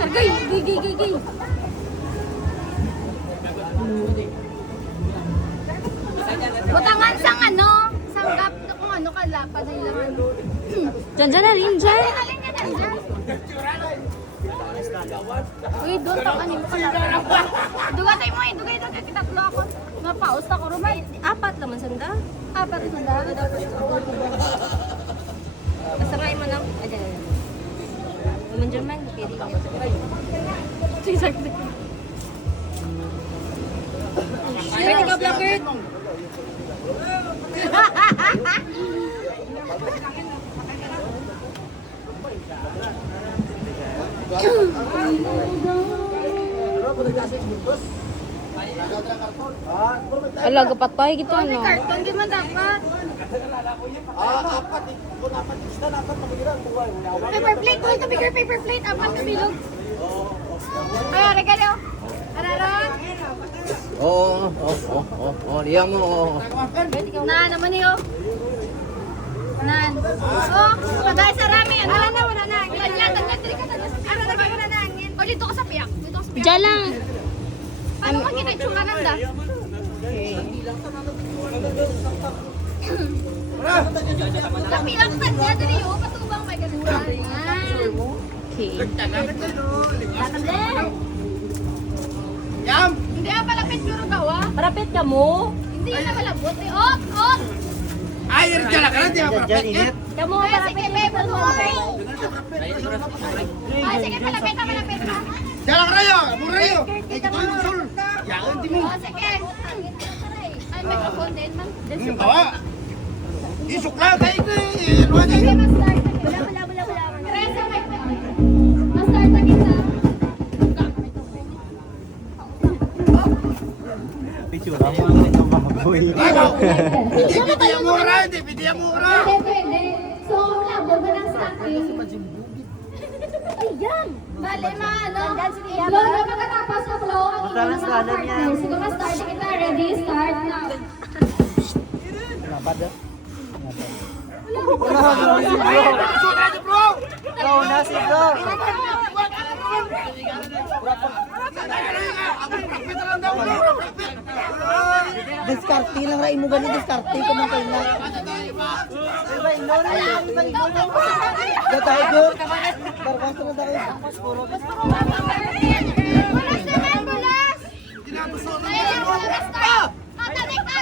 Argay, gay. Butangan sang ano, sanggap kung ano kalapad na ilang ano. Diyan na rin, dyan. Uy, doon tanganin mo kalapad. Dugay mo eh, dugay. Kitatlo ako. Mapaus ako, Romay. Apat naman sanda. Apat na sanda. Masaray mo lang. Ayan. Naman German, kiri. Exactly. Ready ka, Blackbird? Alaga patay gitu ano. Karton di man dapat. Paper plate, ito bigger paper plate, apat na bilog. Ay, regalo. Arara. Diyan mo. Na naman niyo. Nan. Oh, pagay sa rami. Wala na. Ganyan, diri ka na. Ano na wala na. O dito ka sa piyak. Diyan lang. Ano ka kinitsura nanda? Kapilang tanya diri yo, patubang may gaduran. Okay. Yam! Hindi ka palapit pero gawa. Parapit ka mo. Hindi na malabot eh. Ot! Ay, dyan ka na, di ba parapit? Kamu Ay, parapit. sige, bebe, tuloy. Ay, sige, malapit na. Dyan ka na yun, mura yun. Ay, ito yung sul. Yan, di mo. Oh, sige. Ay, microphone din, man. Bawa. Isukla tayo ko eh. Ano Sige, yan? ma-start na kita. Wala. Teresa, ma-start na kita. Picture mo ang ito baboy. Hindi bidya mura, Pwede. So, labo ba ng stocking? Ayan. Bale, ano? Flow na pagkatapos na flow. Ang Magkano mga sa ano partner. niya? Sige, ma-start na kita. Ready? Start na. Napad ah. Sura niyo, bro! Ikaw na si bro. Diskarte lang rai mo gani diskarte ko man kay na. Diba ino na yan balik mo. Gatay ko. Barkas na daw. Puro.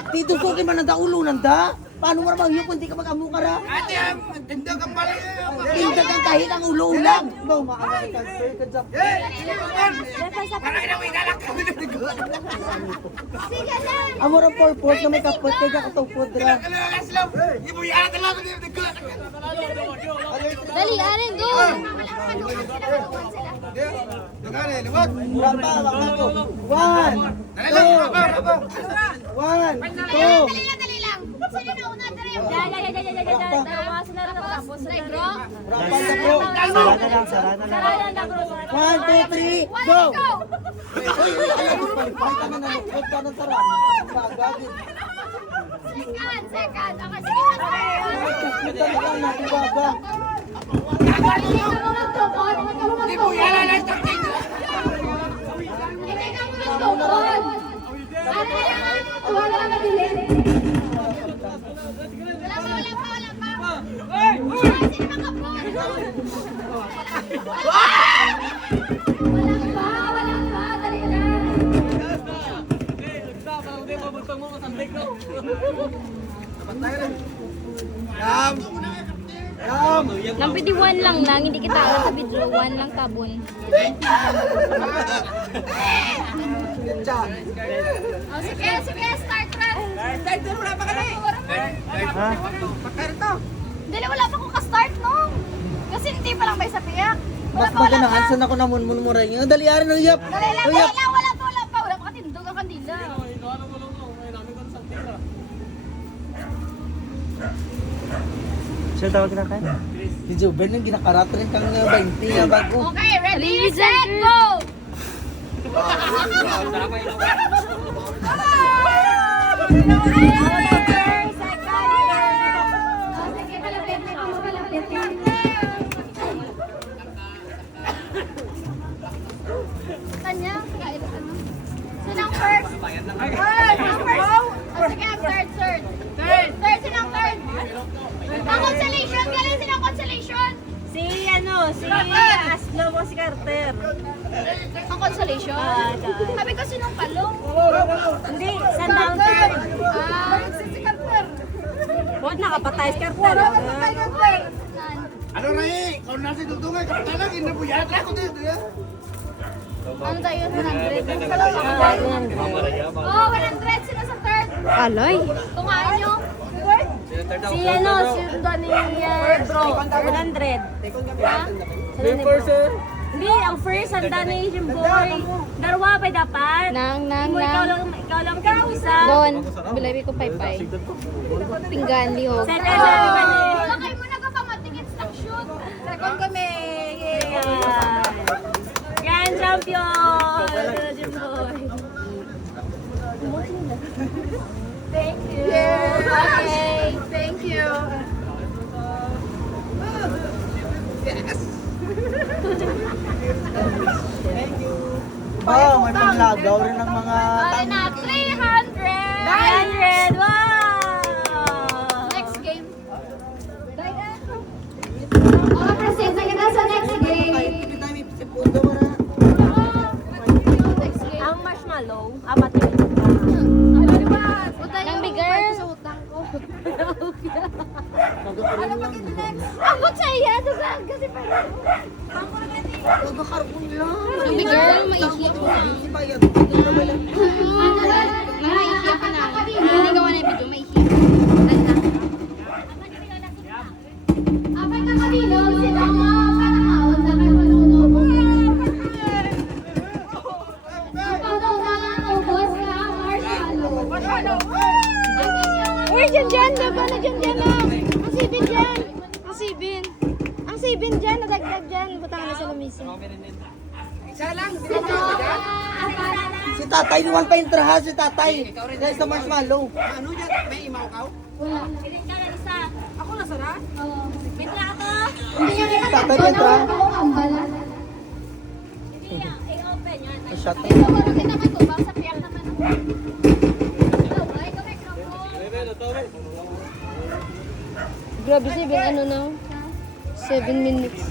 Dito ko kay man da ulo nanda. Paano mo naman yun kung di ka mag-amu ka ra? Ate, tinda ka pala. Tinda kang kahit ang ulo ulang. Bo, maala ka sa. Amo ra purpose na may kapot kay kakatupod ra. Dali, arin, go! Mura pa, wag na to. 1, 2, 1, 2. Dali lang. Sino na una, Dre? Tawasan na rin ang tapos. Like, bro? Mura pa na po. Sara na lang. 1, 2, 3, go! Uy, alam mo, palitan na nalukot ka ng sarap. Bagagin. Second. Ako, sige na. Kita na lang natin baga. Hindi ka mo magtukod. Hindi ka mo magtukod. Ano yan? Wala ka nabili. Wala pa. Ay, sino makapon? Wala pa. Dali na. Nang pwede 1 lang, hindi kita alam sa video. 1 lang tabon. Oh, sige, start run. Dali, wala pa akong ka-start, no? Kasi hindi pa lang may sa piyak. Mas maganahan sa ako na munmura niyo. Dali aran ng yap. Dali lang, wala pa. Wala pa katindog ang kandila. Siya tawag na kayo? Si Juben yung ginakarat rin kang 20 na bago. Okay, ready, set, go! si Aslo mo si Carter. Ang consolation? Sabi ko sinong palong? Hindi, sundown third. Si Carter. Huwag nakapatay si Carter. Ano rin? Kung nasa tutungay, kapitalang, inabuyat ako dito. Ano tayo? 100? Oo, 100. Sino sa third? Aloy. Kumain nyo? Si ano, si Donnie Bro, 100. Hindi, ang first, handa ni Jimboy. Darwa pa dapat. Nang. Ikaw lang ka isa. Doon. Bilay ko paypay. Pinggan, lihog. Second, everybody. Wala kayo muna kapamatikit stock shoot. Second kami. Grand champion! Jimboy. Thank you. Okay. Thank you. Oh, may paglagaw rin ng mga Okay na, 300. 900! Wow! Next game. Okay, proceed na kita sa next game. Next game. Ang marshmallow, apat yun. Ano ba? Utang Nang yung bigger. bayad sa utang ko. Ano ba kita next? Ang gut sa iya, dugang kasi parang. Nang bigger, maihiyak ko na. Maihiyak ka na. Hindi gawa na yung video, maihiyak. Apat na kanino, sila mga panakaon na kayo manunubog. Ang panunangan ubos ka ang marshmallow. Uy, dyan, diba na dyan na. Ang sibin dyan. Ang sibin dyan, nadagdag dyan. Butang na sa lamisa. Si tatay, iwan pa yung traha si tatay. Dahil sa marshmallow. Pilin ka na isa. Ako na, Sara? Pitra ako. Hindi niya kita Tatay yung traha. ang balas. Hindi, i-open yan. Shot. Ito ba kita matubang sa piyak naman. Ay, kami Grabe, 7 ano na. 7 minutes.